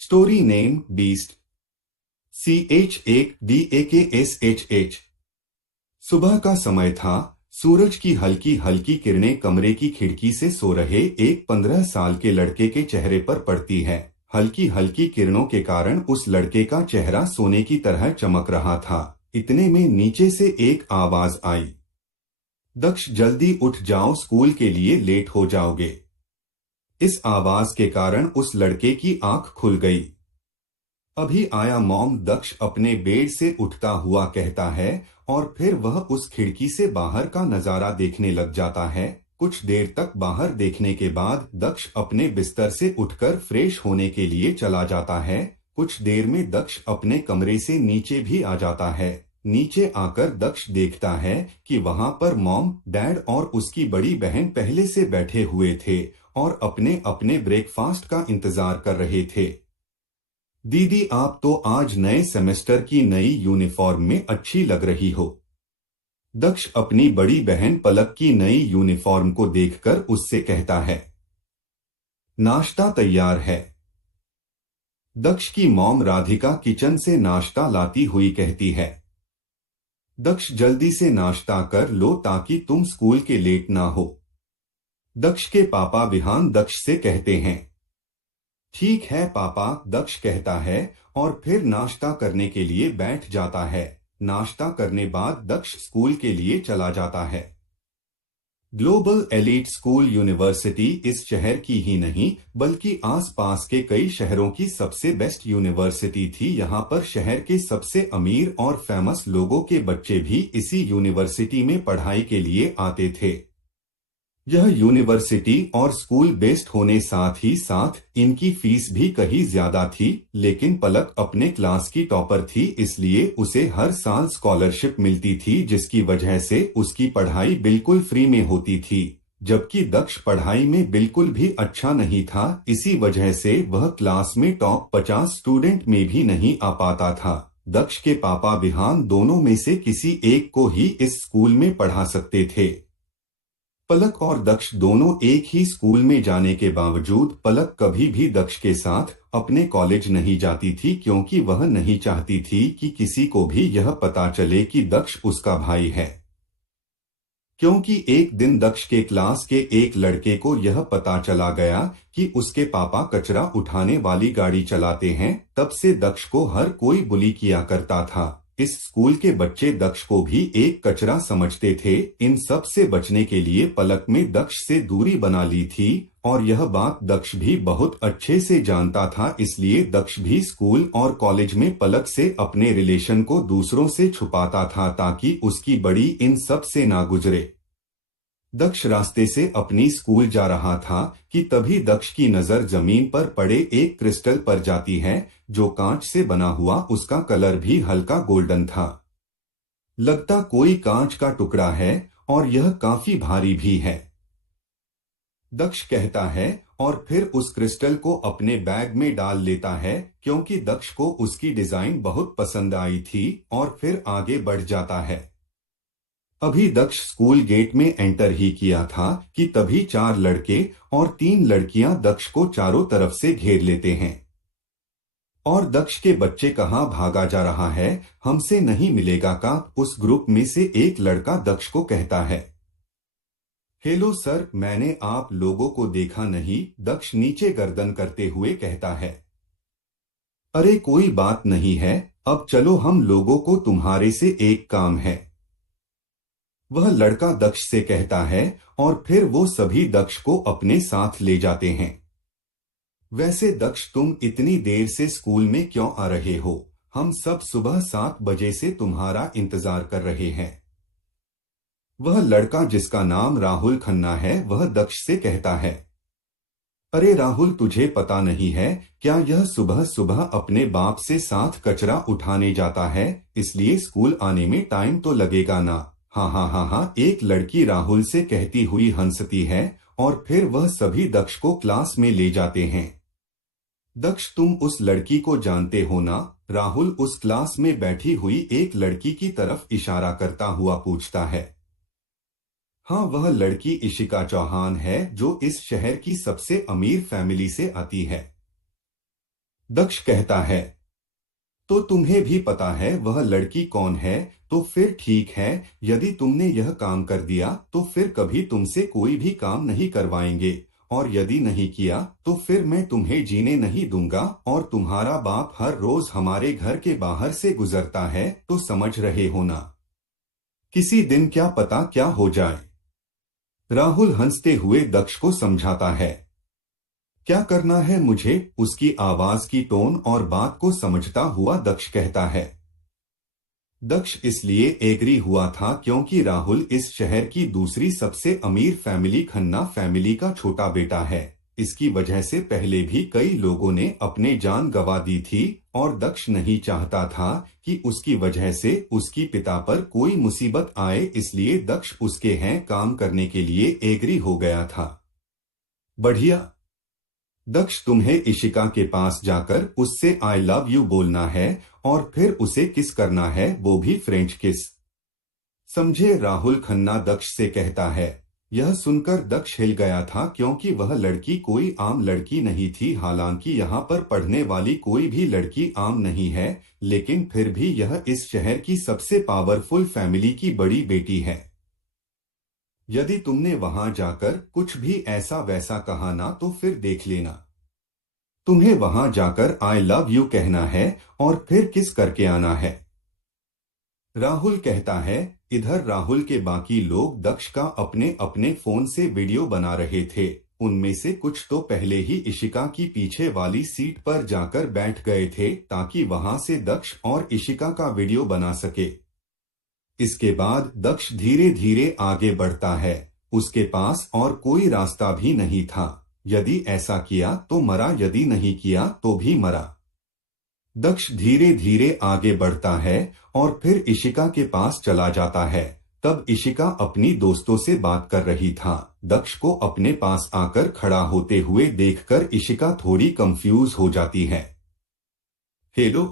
Story name beast. CH1DAKSHH। सुबह का समय था। सूरज की हल्की हल्की किरणें कमरे की खिड़की से सो रहे एक 15 साल के लड़के के चेहरे पर पड़ती है। हल्की हल्की किरणों के कारण उस लड़के का चेहरा सोने की तरह चमक रहा था। इतने में नीचे से एक आवाज आई, दक्ष जल्दी उठ जाओ, स्कूल के लिए लेट हो जाओगे। इस आवाज के कारण उस लड़के की आंख खुल गई। अभी आया मॉम, दक्ष अपने बेड से उठता हुआ कहता है और फिर वह उस खिड़की से बाहर का नजारा देखने लग जाता है। कुछ देर तक बाहर देखने के बाद दक्ष अपने बिस्तर से उठकर फ्रेश होने के लिए चला जाता है। कुछ देर में दक्ष अपने कमरे से नीचे भी आ जाता है। नीचे आकर दक्ष देखता है कि वहां पर मॉम, डैड और उसकी बड़ी बहन पहले से बैठे हुए थे और अपने अपने ब्रेकफास्ट का इंतजार कर रहे थे। दीदी, आप तो आज नए सेमेस्टर की नई यूनिफॉर्म में अच्छी लग रही हो। दक्ष अपनी बड़ी बहन पलक की नई यूनिफॉर्म को देखकर उससे कहता है। नाश्ता तैयार है। दक्ष की मॉम राधिका किचन से नाश्ता लाती हुई कहती है। दक्ष, जल्दी से नाश्ता कर लो ताकि तुम स्कूल के लेट ना हो। दक्ष के पापा विहान दक्ष से कहते हैं। ठीक है पापा, दक्ष कहता है और फिर नाश्ता करने के लिए बैठ जाता है। नाश्ता करने बाद दक्ष स्कूल के लिए चला जाता है। ग्लोबल एलीट स्कूल यूनिवर्सिटी इस शहर की ही नहीं बल्कि आसपास के कई शहरों की सबसे बेस्ट यूनिवर्सिटी थी। यहाँ पर शहर के सबसे अमीर और फेमस लोगों के बच्चे भी इसी यूनिवर्सिटी में पढ़ाई के लिए आते थे। यह यूनिवर्सिटी और स्कूल बेस्ड होने साथ ही साथ इनकी फीस भी कहीं ज्यादा थी, लेकिन पलक अपने क्लास की टॉपर थी, इसलिए उसे हर साल स्कॉलरशिप मिलती थी जिसकी वजह से उसकी पढ़ाई बिल्कुल फ्री में होती थी। जबकि दक्ष पढ़ाई में बिल्कुल भी अच्छा नहीं था, इसी वजह से वह क्लास में टॉप 50 स्टूडेंट में भी नहीं आ पाता था। दक्ष के पापा विहान दोनों में से किसी एक को ही इस स्कूल में पढ़ा सकते थे। पलक और दक्ष दोनों एक ही स्कूल में जाने के बावजूद पलक कभी भी दक्ष के साथ अपने कॉलेज नहीं जाती थी, क्योंकि वह नहीं चाहती थी कि किसी को भी यह पता चले कि दक्ष उसका भाई है। क्योंकि एक दिन दक्ष के क्लास के एक लड़के को यह पता चला गया कि उसके पापा कचरा उठाने वाली गाड़ी चलाते हैं, तब से दक्ष को हर कोई बुली किया करता था। इस स्कूल के बच्चे दक्ष को भी एक कचरा समझते थे। इन सब से बचने के लिए पलक में दक्ष से दूरी बना ली थी और यह बात दक्ष भी बहुत अच्छे से जानता था, इसलिए दक्ष भी स्कूल और कॉलेज में पलक से अपने रिलेशन को दूसरों से छुपाता था ताकि उसकी बड़ी इन सब से ना गुजरे। दक्ष रास्ते से अपनी स्कूल जा रहा था कि तभी दक्ष की नजर जमीन पर पड़े एक क्रिस्टल पर जाती है जो कांच से बना हुआ, उसका कलर भी हल्का गोल्डन था। लगता कोई कांच का टुकड़ा है और यह काफी भारी भी है, दक्ष कहता है और फिर उस क्रिस्टल को अपने बैग में डाल लेता है क्योंकि दक्ष को उसकी डिजाइन बहुत पसंद आई थी और फिर आगे बढ़ जाता है। अभी दक्ष स्कूल गेट में एंटर ही किया था कि तभी 4 लड़के और 3 लड़कियां दक्ष को चारों तरफ से घेर लेते हैं। और दक्ष के बच्चे कहाँ भागा जा रहा है, हमसे नहीं मिलेगा का? उस ग्रुप में से एक लड़का दक्ष को कहता है। हेलो सर, मैंने आप लोगों को देखा नहीं, दक्ष नीचे गर्दन करते हुए कहता है। अरे कोई बात नहीं है, अब चलो, हम लोगों को तुम्हारे से एक काम है, वह लड़का दक्ष से कहता है और फिर वो सभी दक्ष को अपने साथ ले जाते हैं। वैसे दक्ष, तुम इतनी देर से स्कूल में क्यों आ रहे हो? हम सब सुबह 7 बजे से तुम्हारा इंतजार कर रहे हैं। वह लड़का जिसका नाम राहुल खन्ना है वह दक्ष से कहता है। अरे राहुल, तुझे पता नहीं है क्या यह सुबह सुबह अपने बाप से साथ कचरा उठाने जाता है, इसलिए स्कूल आने में टाइम तो लगेगा ना? हाँ हाँ हाँ हाँ, एक लड़की राहुल से कहती हुई हंसती है और फिर वह सभी दक्ष को क्लास में ले जाते हैं। दक्ष, तुम उस लड़की को जानते हो ना? राहुल उस क्लास में बैठी हुई एक लड़की की तरफ इशारा करता हुआ पूछता है। हाँ, वह लड़की इशिका चौहान है जो इस शहर की सबसे अमीर फैमिली से आती है। दक्ष कहता है, तो तुम्हें भी पता है वह लड़की कौन है, तो फिर ठीक है, यदि तुमने यह काम कर दिया तो फिर कभी तुमसे कोई भी काम नहीं करवाएंगे, और यदि नहीं किया तो फिर मैं तुम्हें जीने नहीं दूंगा, और तुम्हारा बाप हर रोज हमारे घर के बाहर से गुजरता है, तो समझ रहे हो ना, किसी दिन क्या पता क्या हो जाए। राहुल हंसते हुए दक्ष को समझाता है, क्या करना है मुझे, उसकी आवाज की टोन और बात को समझता हुआ दक्ष कहता है। दक्ष इसलिए एग्री हुआ था क्योंकि राहुल इस शहर की दूसरी सबसे अमीर फैमिली खन्ना फैमिली का छोटा बेटा है। इसकी वजह से पहले भी कई लोगों ने अपने जान गंवा दी थी, और दक्ष नहीं चाहता था कि उसकी वजह से उसकी पिता पर कोई मुसीबत आए, इसलिए दक्ष उसके हैं काम करने के लिए एग्री हो गया था। बढ़िया। दक्ष, तुम्हें इशिका के पास जाकर उससे आई लव यू बोलना है, और फिर उसे किस करना है, वो भी फ्रेंच किस। समझे, राहुल खन्ना दक्ष से कहता है। यह सुनकर दक्ष हिल गया था क्योंकि वह लड़की कोई आम लड़की नहीं थी। हालांकि यहाँ पर पढ़ने वाली कोई भी लड़की आम नहीं है, लेकिन फिर भी यह इस शहर की सबसे पावरफुल फैमिली की बड़ी बेटी है। यदि तुमने वहां जाकर कुछ भी ऐसा वैसा कहा ना तो फिर देख लेना। तुम्हें वहां जाकर आई लव यू कहना है और फिर किस करके आना है। राहुल कहता है। इधर राहुल के बाकी लोग दक्ष का अपने अपने फोन से वीडियो बना रहे थे। उनमें से कुछ तो पहले ही इशिका की पीछे वाली सीट पर जाकर बैठ गए थे ताकि वहां से दक्ष और इशिका का वीडियो बना सके। इसके बाद दक्ष धीरे धीरे आगे बढ़ता है। उसके पास और कोई रास्ता भी नहीं था। यदि ऐसा किया तो मरा, यदि नहीं किया तो भी मरा। दक्ष धीरे धीरे आगे बढ़ता है और फिर इशिका के पास चला जाता है। तब इशिका अपनी दोस्तों से बात कर रही था। दक्ष को अपने पास आकर खड़ा होते हुए देखकर इशिका थोड़ी कंफ्यूज हो जाती है। हेलो,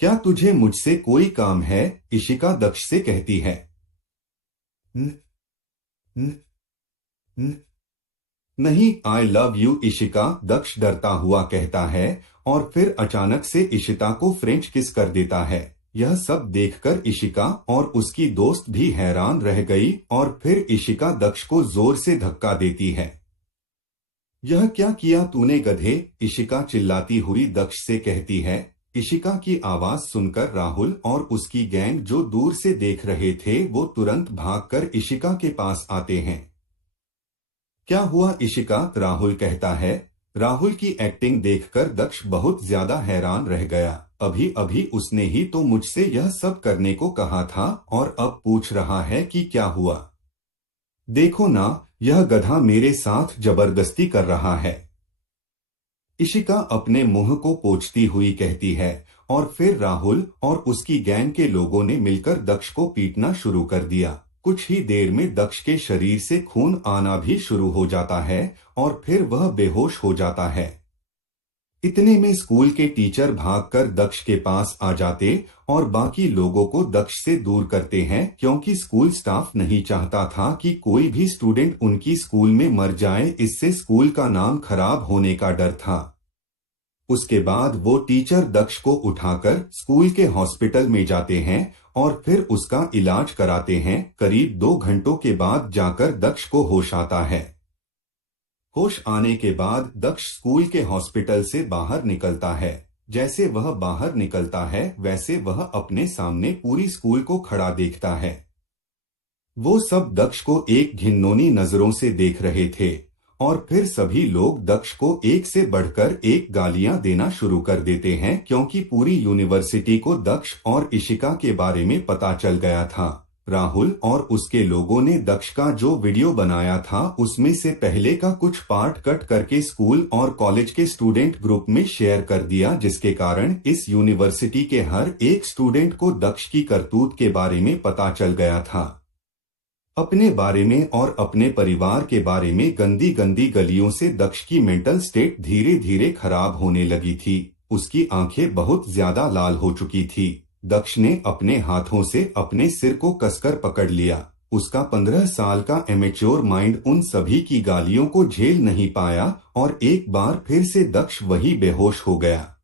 क्या तुझे मुझसे कोई काम है? इशिका दक्ष से कहती है। न, न, न, नहीं, आई लव यू इशिका, दक्ष डरता हुआ कहता है और फिर अचानक से इशिता को फ्रेंच किस कर देता है। यह सब देखकर इशिका और उसकी दोस्त भी हैरान रह गई और फिर इशिका दक्ष को जोर से धक्का देती है। यह क्या किया तूने गधे? इशिका चिल्लाती हुई दक्ष से कहती है। इशिका की आवाज सुनकर राहुल और उसकी गैंग जो दूर से देख रहे थे वो तुरंत भागकर इशिका के पास आते हैं। क्या हुआ इशिका? राहुल कहता है। राहुल की एक्टिंग देखकर दक्ष बहुत ज्यादा हैरान रह गया। अभी अभी उसने ही तो मुझसे यह सब करने को कहा था और अब पूछ रहा है कि क्या हुआ। देखो ना, यह गधा मेरे साथ जबरदस्ती कर रहा है। इशिका अपने मुंह को पोंछती हुई कहती है और फिर राहुल और उसकी गैंग के लोगों ने मिलकर दक्ष को पीटना शुरू कर दिया। कुछ ही देर में दक्ष के शरीर से खून आना भी शुरू हो जाता है और फिर वह बेहोश हो जाता है। इतने में स्कूल के टीचर भागकर दक्ष के पास आ जाते और बाकी लोगों को दक्ष से दूर करते हैं क्योंकि स्कूल स्टाफ नहीं चाहता था कि कोई भी स्टूडेंट उनकी स्कूल में मर जाए, इससे स्कूल का नाम खराब होने का डर था। उसके बाद वो टीचर दक्ष को उठाकर स्कूल के हॉस्पिटल में जाते हैं और फिर उसका इलाज कराते हैं। करीब 2 घंटों के बाद जाकर दक्ष को होश आता है। होश आने के बाद दक्ष स्कूल के हॉस्पिटल से बाहर निकलता है। जैसे वह बाहर निकलता है वैसे वह अपने सामने पूरी स्कूल को खड़ा देखता है। वो सब दक्ष को एक घिनौनी नजरों से देख रहे थे और फिर सभी लोग दक्ष को एक से बढ़कर एक गालियां देना शुरू कर देते हैं क्योंकि पूरी यूनिवर्सिटी को दक्ष और इशिका के बारे में पता चल गया था। राहुल और उसके लोगों ने दक्ष का जो वीडियो बनाया था उसमें से पहले का कुछ पार्ट कट करके स्कूल और कॉलेज के स्टूडेंट ग्रुप में शेयर कर दिया, जिसके कारण इस यूनिवर्सिटी के हर एक स्टूडेंट को दक्ष की करतूत के बारे में पता चल गया था। अपने बारे में और अपने परिवार के बारे में गंदी गंदी गलियों से दक्ष की मेंटल स्टेट धीरे धीरे खराब होने लगी थी। उसकी आंखें बहुत ज्यादा लाल हो चुकी थी। दक्ष ने अपने हाथों से अपने सिर को कसकर पकड़ लिया। उसका 15 साल का एमेच्योर माइंड उन सभी की गालियों को झेल नहीं पाया और एक बार फिर से दक्ष वही बेहोश हो गया।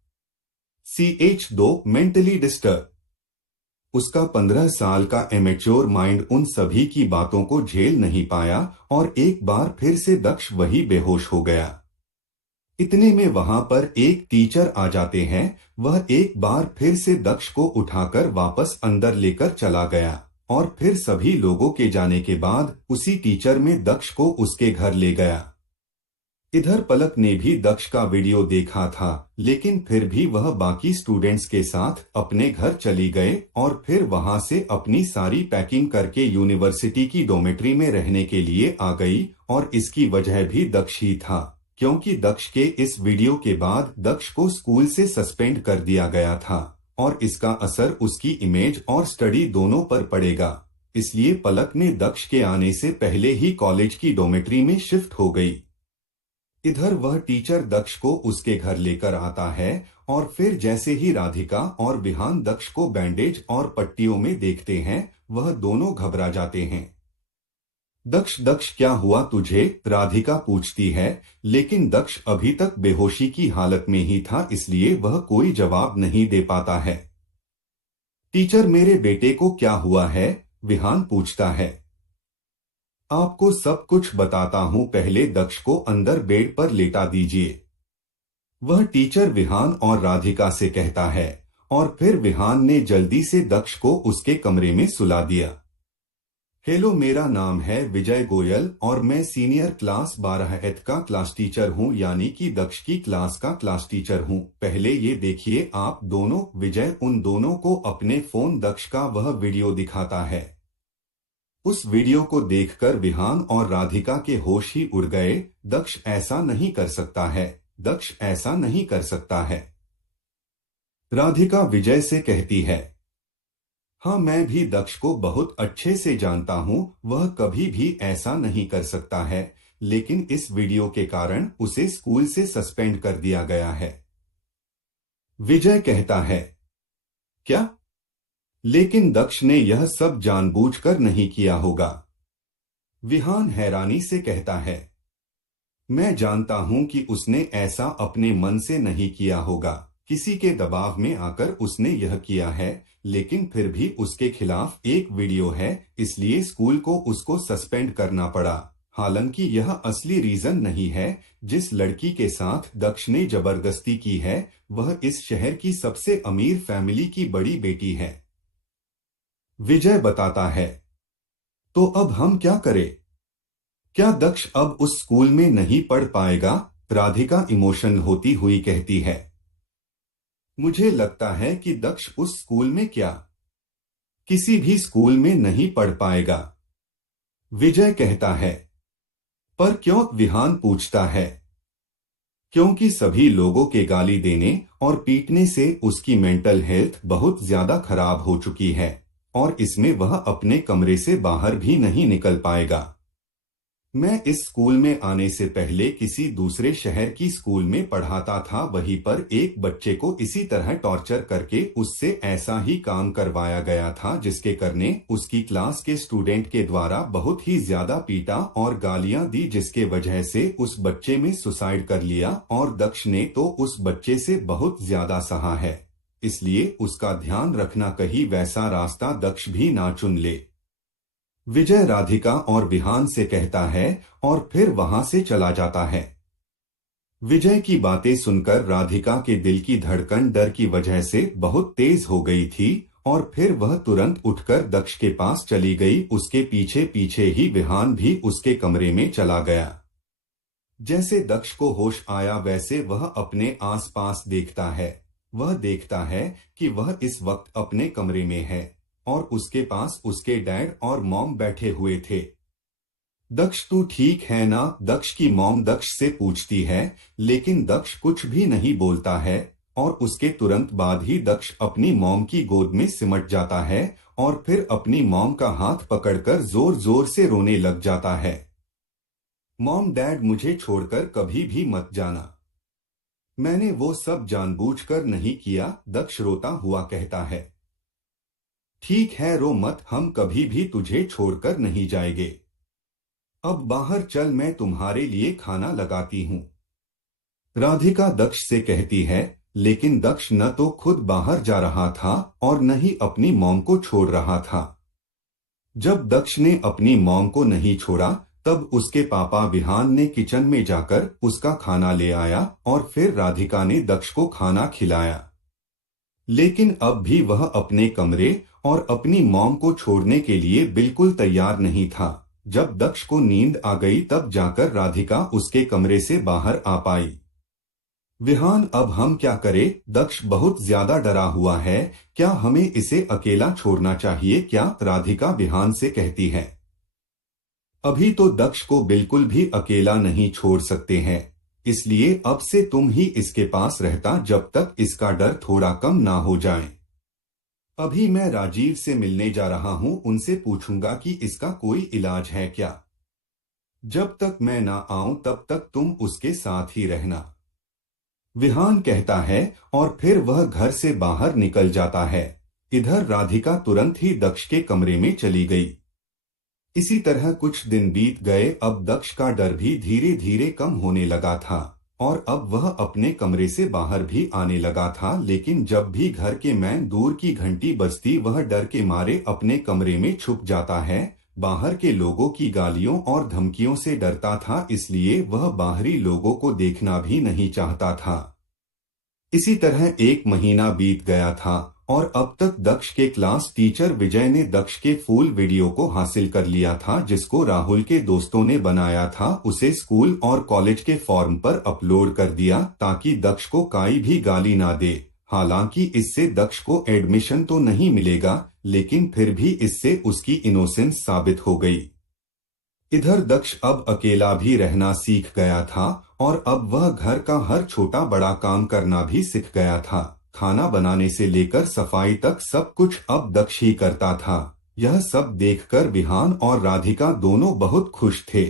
CH2 mentally disturb. उसका 15 साल का एमेच्योर माइंड उन सभी की बातों को झेल नहीं पाया और एक बार फिर से दक्ष वही बेहोश हो गया। इतने में वहां पर एक टीचर आ जाते हैं। वह एक बार फिर से दक्ष को उठाकर वापस अंदर लेकर चला गया और फिर सभी लोगों के जाने के बाद उसी टीचर में दक्ष को उसके घर ले गया। इधर पलक ने भी दक्ष का वीडियो देखा था, लेकिन फिर भी वह बाकी स्टूडेंट्स के साथ अपने घर चली गए और फिर वहां से अपनी सारी पैकिंग करके यूनिवर्सिटी की डोमेट्री में रहने के लिए आ गई। और इसकी वजह भी दक्ष ही था, क्योंकि दक्ष के इस वीडियो के बाद दक्ष को स्कूल से सस्पेंड कर दिया गया था और इसका असर उसकी इमेज और स्टडी दोनों पर पड़ेगा। इसलिए पलक ने दक्ष के आने से पहले ही कॉलेज की डोमेट्री में शिफ्ट हो गई। इधर वह टीचर दक्ष को उसके घर लेकर आता है और फिर जैसे ही राधिका और विहान दक्ष को बैंडेज और पट्टियों में देखते हैं, वह दोनों घबरा जाते हैं। दक्ष दक्ष क्या हुआ तुझे? राधिका पूछती है, लेकिन दक्ष अभी तक बेहोशी की हालत में ही था, इसलिए वह कोई जवाब नहीं दे पाता है। टीचर मेरे बेटे को क्या हुआ है? विहान पूछता है। आपको सब कुछ बताता हूं, पहले दक्ष को अंदर बेड पर लेटा दीजिए। वह टीचर विहान और राधिका से कहता है और फिर विहान ने जल्दी से दक्ष को उसके कमरे में सुला दिया। हेलो, मेरा नाम है विजय गोयल और मैं सीनियर क्लास 12th का क्लास टीचर हूं, यानी कि दक्ष की क्लास का क्लास टीचर हूं। पहले ये देखिए आप दोनों। विजय उन दोनों को अपने फोन दक्ष का वह वीडियो दिखाता है। उस वीडियो को देखकर विहान और राधिका के होश ही उड़ गए। दक्ष ऐसा नहीं कर सकता है, दक्ष ऐसा नहीं कर सकता है। राधिका विजय से कहती है, हाँ मैं भी दक्ष को बहुत अच्छे से जानता हूँ, वह कभी भी ऐसा नहीं कर सकता है, लेकिन इस वीडियो के कारण उसे स्कूल से सस्पेंड कर दिया गया है। विजय कहता है, क्या? लेकिन दक्ष ने यह सब जानबूझकर नहीं किया होगा। विहान हैरानी से कहता है, मैं जानता हूं कि उसने ऐसा अपने मन से नहीं किया होगा, किसी के दबाव में आकर उसने यह किया है, लेकिन फिर भी उसके खिलाफ एक वीडियो है, इसलिए स्कूल को उसको सस्पेंड करना पड़ा। हालांकि यह असली रीजन नहीं है। जिस लड़की के साथ दक्ष ने जबरदस्ती की है, वह इस शहर की सबसे अमीर फैमिली की बड़ी बेटी है। विजय बताता है, तो अब हम क्या करें? क्या दक्ष अब उस स्कूल में नहीं पढ़ पाएगा? राधिका इमोशनल होती हुई कहती है। मुझे लगता है कि दक्ष उस स्कूल में क्या, किसी भी स्कूल में नहीं पढ़ पाएगा। विजय कहता है। पर क्यों? विहान पूछता है। क्योंकि सभी लोगों के गाली देने और पीटने से उसकी मेंटल हेल्थ बहुत ज्यादा खराब हो चुकी है और इसमें वह अपने कमरे से बाहर भी नहीं निकल पाएगा। मैं इस स्कूल में आने से पहले किसी दूसरे शहर की स्कूल में पढ़ाता था, वहीं पर एक बच्चे को इसी तरह टॉर्चर करके उससे ऐसा ही काम करवाया गया था, जिसके करने उसकी क्लास के स्टूडेंट के द्वारा बहुत ही ज्यादा पीटा और गालियां दी, जिसके वजह से उस बच्चे में सुसाइड कर लिया और दक्ष ने तो उस बच्चे से बहुत ज्यादा सहा है। इसलिए उसका ध्यान रखना कहीं वैसा रास्ता दक्ष भी ना चुन ले। विजय राधिका और विहान से कहता है और फिर वहां से चला जाता है। विजय की बातें सुनकर राधिका के दिल की धड़कन डर की वजह से बहुत तेज हो गई थी और फिर वह तुरंत उठकर दक्ष के पास चली गई। उसके पीछे पीछे ही विहान भी उसके कमरे में चला गया। जैसे दक्ष को होश आया वैसे वह अपने आसपास देखता है। वह देखता है कि वह इस वक्त अपने कमरे में है और उसके पास उसके डैड और मॉम बैठे हुए थे। दक्ष तू ठीक है ना? दक्ष की मॉम दक्ष से पूछती है, लेकिन दक्ष कुछ भी नहीं बोलता है और उसके तुरंत बाद ही दक्ष अपनी मॉम की गोद में सिमट जाता है और फिर अपनी मॉम का हाथ पकड़कर जोर जोर से रोने लग जाता है। मॉम डैड मुझे छोड़कर कभी भी मत जाना, मैंने वो सब जानबूझकर नहीं किया, दक्ष रोता हुआ कहता है। ठीक है, रो मत, हम कभी भी तुझे छोड़कर नहीं जाएंगे। अब बाहर चल, मैं तुम्हारे लिए खाना लगाती हूँ। राधिका दक्ष से कहती है, लेकिन दक्ष न तो खुद बाहर जा रहा था और न ही अपनी मॉम को छोड़ रहा था। जब दक्ष ने अपनी मॉम को नहीं छोड़ा, तब उसके पापा विहान ने किचन में जाकर उसका खाना ले आया और फिर राधिका ने दक्ष को खाना खिलाया। लेकिन अब भी वह अपने कमरे और अपनी मॉम को छोड़ने के लिए बिल्कुल तैयार नहीं था। जब दक्ष को नींद आ गई तब जाकर राधिका उसके कमरे से बाहर आ पाई। विहान, अब हम क्या करें? दक्ष बहुत ज्यादा डरा हुआ है, क्या हमें इसे अकेला छोड़ना चाहिए क्या? राधिका विहान से कहती है। अभी तो दक्ष को बिल्कुल भी अकेला नहीं छोड़ सकते हैं, इसलिए अब से तुम ही इसके पास रहता जब तक इसका डर थोड़ा कम ना हो जाए। अभी मैं राजीव से मिलने जा रहा हूँ, उनसे पूछूंगा कि इसका कोई इलाज है क्या। जब तक मैं ना आऊं तब तक तुम उसके साथ ही रहना, विहान कहता है और फिर वह घर से बाहर निकल जाता है। इधर राधिका तुरंत ही दक्ष के कमरे में चली गई। इसी तरह कुछ दिन बीत गए। अब दक्ष का डर भी धीरे धीरे कम होने लगा था और अब वह अपने कमरे से बाहर भी आने लगा था। लेकिन जब भी घर के मैन दूर की घंटी बजती, वह डर के मारे अपने कमरे में छुप जाता है। बाहर के लोगों की गालियों और धमकियों से डरता था, इसलिए वह बाहरी लोगों को देखना भी नहीं चाहता था। इसी तरह एक महीना बीत गया था और अब तक दक्ष के क्लास टीचर विजय ने दक्ष के फुल वीडियो को हासिल कर लिया था, जिसको राहुल के दोस्तों ने बनाया था। उसे स्कूल और कॉलेज के फॉर्म पर अपलोड कर दिया ताकि दक्ष को कोई भी गाली ना दे। हालांकि इससे दक्ष को एडमिशन तो नहीं मिलेगा, लेकिन फिर भी इससे उसकी इनोसेंस साबित हो गई। इधर दक्ष अब अकेला भी रहना सीख गया था और अब वह घर का हर छोटा बड़ा काम करना भी सीख गया था। खाना बनाने से लेकर सफाई तक सब कुछ अब दक्ष ही करता था। यह सब देखकर विहान और राधिका दोनों बहुत खुश थे।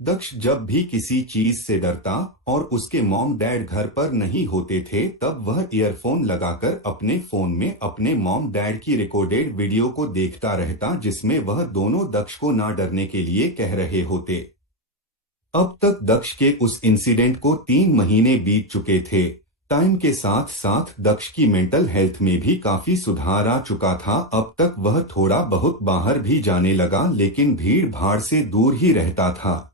दक्ष जब भी किसी चीज से डरता और उसके मॉम डैड घर पर नहीं होते थे, तब वह ईयरफोन लगाकर अपने फोन में अपने मॉम डैड की रिकॉर्डेड वीडियो को देखता रहता, जिसमें वह दोनों दक्ष को ना डरने के लिए कह रहे होते। अब तक दक्ष के उस इंसिडेंट को 3 महीने बीत चुके थे। टाइम के साथ साथ दक्ष की मेंटल हेल्थ में भी काफी सुधार आ चुका था। अब तक वह थोड़ा बहुत बाहर भी जाने लगा, लेकिन भीड़ भाड़ से दूर ही रहता था।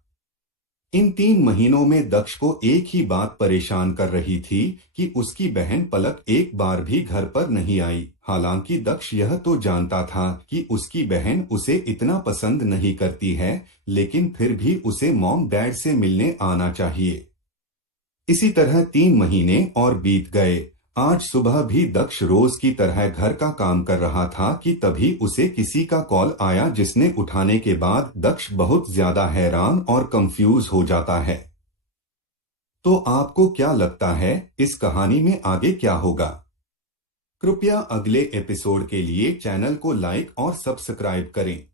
इन 3 महीनों में दक्ष को एक ही बात परेशान कर रही थी कि उसकी बहन पलक एक बार भी घर पर नहीं आई। हालांकि दक्ष यह तो जानता था कि उसकी बहन उसे इतना पसंद नहीं करती है, लेकिन फिर भी उसे मॉम डैड से मिलने आना चाहिए। इसी तरह 3 महीने और बीत गए। आज सुबह भी दक्ष रोज की तरह घर का काम कर रहा था कि तभी उसे किसी का कॉल आया, जिसने उठाने के बाद दक्ष बहुत ज्यादा हैरान और कंफ्यूज हो जाता है। तो आपको क्या लगता है इस कहानी में आगे क्या होगा? कृपया अगले एपिसोड के लिए चैनल को लाइक और सब्सक्राइब करें।